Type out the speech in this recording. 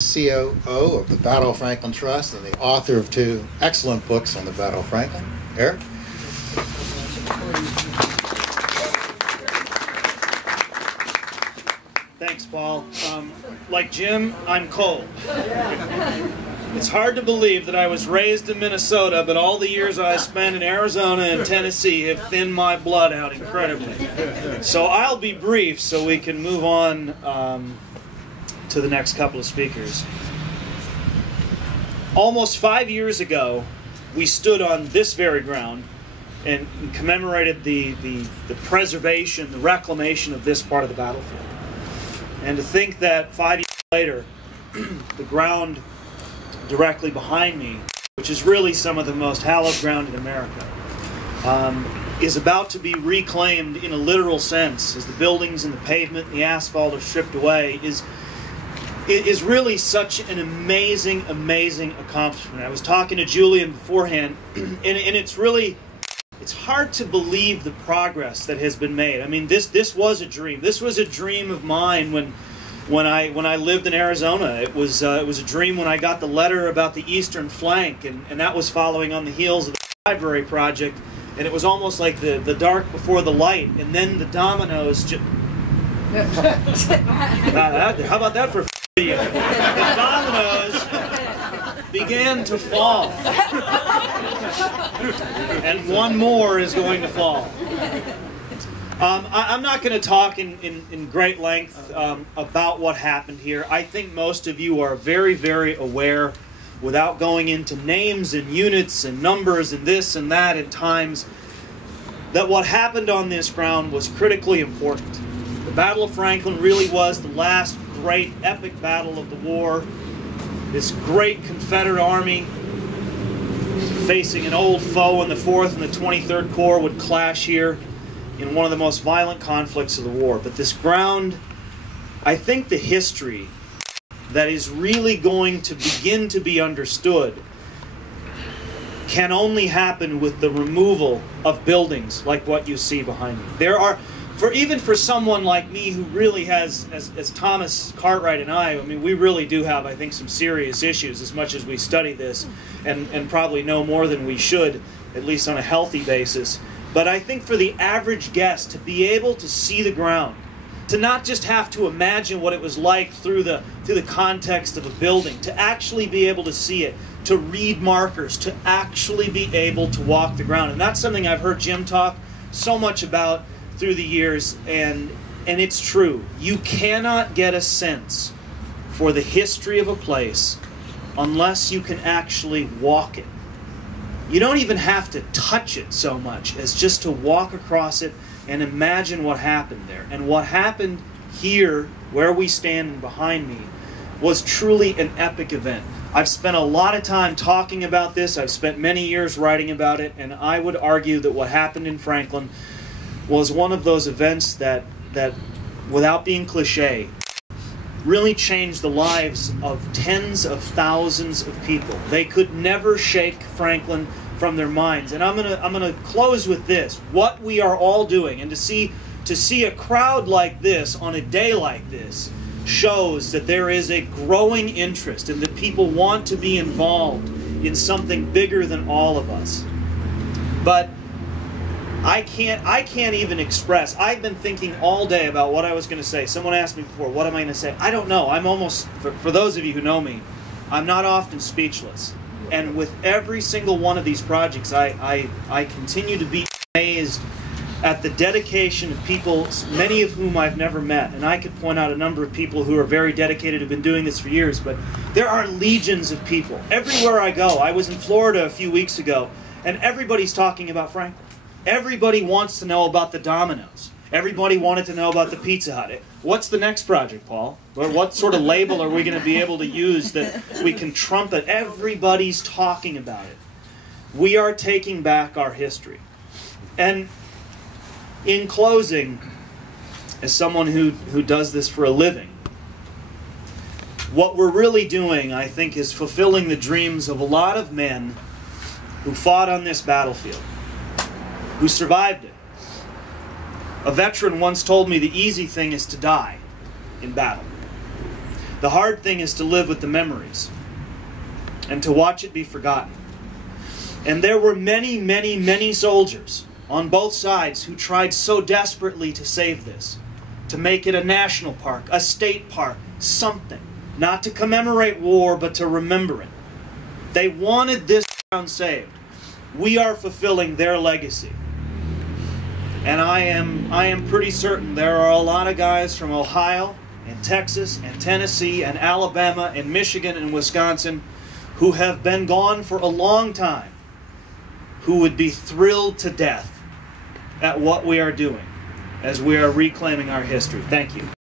COO of the Battle of Franklin Trust and the author of 2 excellent books on the Battle of Franklin. Eric? Thanks, Paul. Like Jim, I'm cold. It's hard to believe that I was raised in Minnesota, but all the years I spent in Arizona and Tennessee have thinned my blood out incredibly. So I'll be brief so we can move on to the next couple of speakers. Almost 5 years ago, we stood on this very ground and commemorated the preservation, the reclamation of this part of the battlefield. And to think that 5 years later, the ground directly behind me, which is really some of the most hallowed ground in America, is about to be reclaimed in a literal sense as the buildings and the pavement and the asphalt are stripped away is really such an amazing, amazing accomplishment. I was talking to Julian beforehand, and it's hard to believe the progress that has been made. I mean, this was a dream. This was a dream of mine when I lived in Arizona. It was a dream when I got the letter about the eastern flank, and that was following on the heels of the library project. And it was almost like the dark before the light, and then the dominoes. How about that for you? The dominoes began to fall, and one more is going to fall. I'm not going to talk in great length about what happened here. I think most of you are very, very aware, without going into names and units and numbers and this and that and times, that what happened on this ground was critically important. The Battle of Franklin really was the last great epic battle of the war. This great Confederate army facing an old foe in the 4th and the 23rd Corps would clash here in one of the most violent conflicts of the war. But this ground, I think the history that is really going to begin to be understood can only happen with the removal of buildings like what you see behind me. There are, even for someone like me who really has, as Thomas Cartwright and I mean, we really do have, I think, some serious issues as much as we study this and probably know more than we should, at least on a healthy basis. But I think for the average guest to be able to see the ground, to not just have to imagine what it was like through the context of a building, to actually be able to see it, to read markers, to actually be able to walk the ground. And that's something I've heard Jim talk so much about through the years, and it's true. You cannot get a sense for the history of a place unless you can actually walk it. You don't even have to touch it so much as just to walk across it and imagine what happened there. And what happened here, where we stand behind me, was truly an epic event. I've spent a lot of time talking about this. I've spent many years writing about it, and I would argue that what happened in Franklin was one of those events that without being cliche, really changed the lives of tens of thousands of people. They could never shake Franklin from their minds. And I'm gonna close with this: what we are all doing, and to see a crowd like this on a day like this shows that there is a growing interest and that people want to be involved in something bigger than all of us. But I can't even express. I've been thinking all day about what I was going to say. Someone asked me before, what am I going to say? I don't know. I'm almost, for those of you who know me, I'm not often speechless. And with every single one of these projects, I continue to be amazed at the dedication of people, many of whom I've never met. And I could point out a number of people who are very dedicated, who've been doing this for years, but there are legions of people. Everywhere I go, I was in Florida a few weeks ago, and everybody's talking about Franklin. Everybody wants to know about the Dominoes. Everybody wanted to know about the Pizza Hut. What's the next project, Paul? Or what sort of label are we going to be able to use that we can trumpet? Everybody's talking about it. We are taking back our history. And in closing, as someone who does this for a living, what we're really doing, I think, is fulfilling the dreams of a lot of men who fought on this battlefield, who survived it. A veteran once told me the easy thing is to die in battle. The hard thing is to live with the memories and to watch it be forgotten. And there were many, many, many soldiers on both sides who tried so desperately to save this, to make it a national park, a state park, something. Not to commemorate war, but to remember it. They wanted this town saved. We are fulfilling their legacy. And I am pretty certain there are a lot of guys from Ohio and Texas and Tennessee and Alabama and Michigan and Wisconsin who have been gone for a long time, who would be thrilled to death at what we are doing as we are reclaiming our history. Thank you.